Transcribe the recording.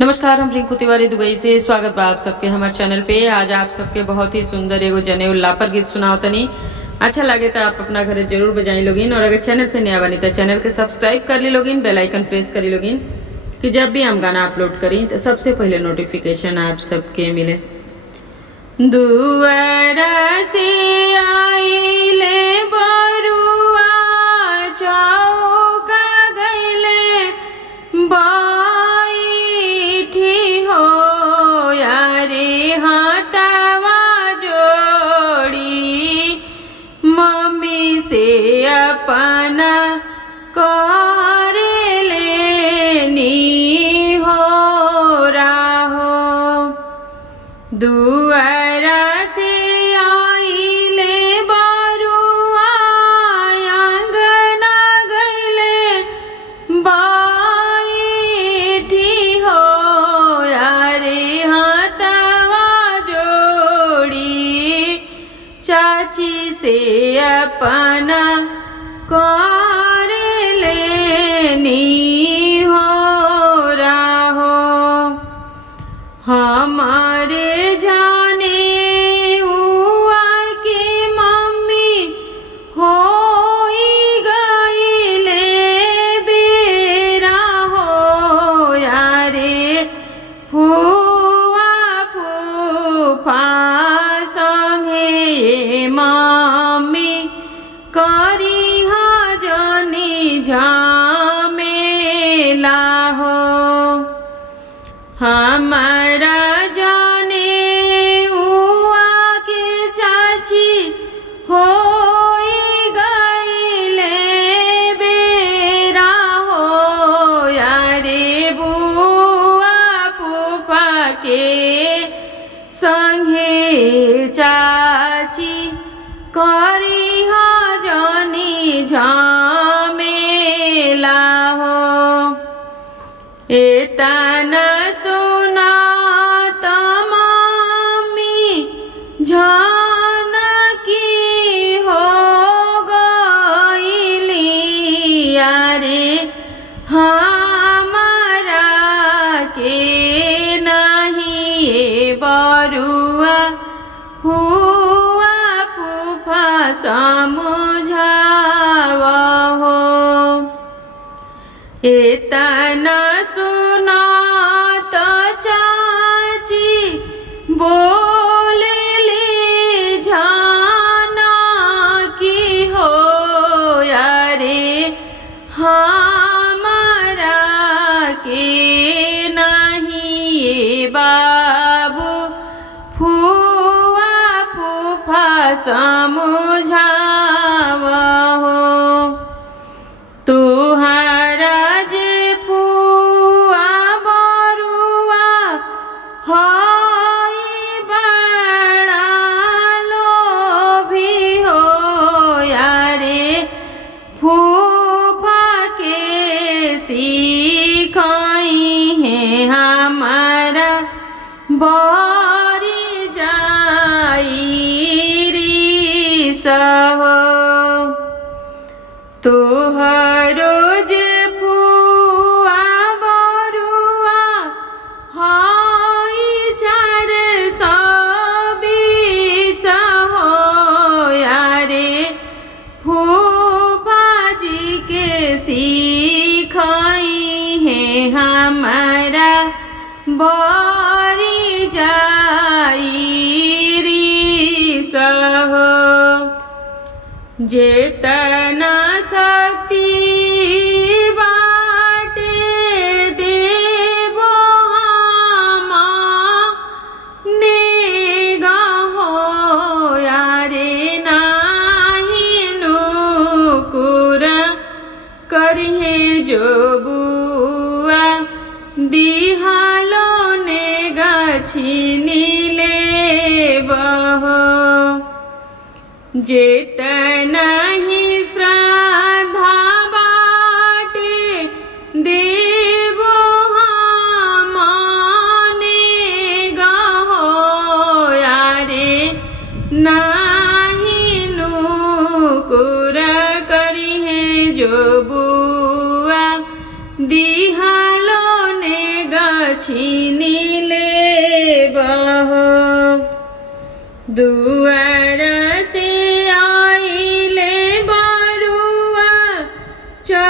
नमस्कार, हम रिंकू तिवारी दुबई से स्वागत बा आप सबके हमारे चैनल पे। आज आप सबके बहुत ही सुंदर एगो जनेऊ लापर गीत सुनाओ तनी। अच्छा लगे तो आप अपना घरे जरूर बजाई लोगिन, और अगर चैनल पे नया बनी तो चैनल के सब्सक्राइब कर ली लोगिन, बेल आइकन प्रेस करी लोगिन कि जब भी हम गाना अपलोड करी तो सबसे पहले नोटिफिकेशन आप सबके मिले। दुआरा से आइले बरुआ चौका गइले बैठी हो यारे हाथवा जोड़ी मम्मी से अपना करे लेनी हो राहो। दुआरा से आइले बरुआ आंगना गइले बैठी हो यारे हाथवा जोड़ी चाची से अपना करे लेनी हो राहो। हमारे जाने हुआ कि मम्मी होई गइले बेरा हो यारे फुआ फूफा संगे मम्मी करी जनी झमेला हो। हमारा जाने हुआ के चाची होई गइले बेरा हो यारे बुआ फूफा के संगे चाची करी जनी झमेला हो। एतना सुना तमामी जानकी हो गइली यारे हमारा के नहीं बरुआ हुआ फूफा समझाव हो। एतना सुना तो चाची बोलेली जाना की हो यारे हमारा के नहीं बाबू फुआ फूफा समझाव हो। तुहारा जे फुआ बरुआ हाय बड़ा लोभी हो यारे फूफा के सिखाई है हमारा बारी जाई सहो। तोहरो जे फुआ बरुआ हाय 420 हो यारे फूफा जी के सिखाई है हमारा बारी जाई सहो। जेतना शक्ति बाटे देवो नेगा हो यारे नाही नुकुर करिहे जो बुआ दिहालो नेगा छीनिले बहो। जेतना ही श्रद्धा बाटे देवो मानेगा हो यारे नाही नुकुर करी है जो बुआ दिहालो ने छीनी ले बहो दुआर से आइले बरुआ चौ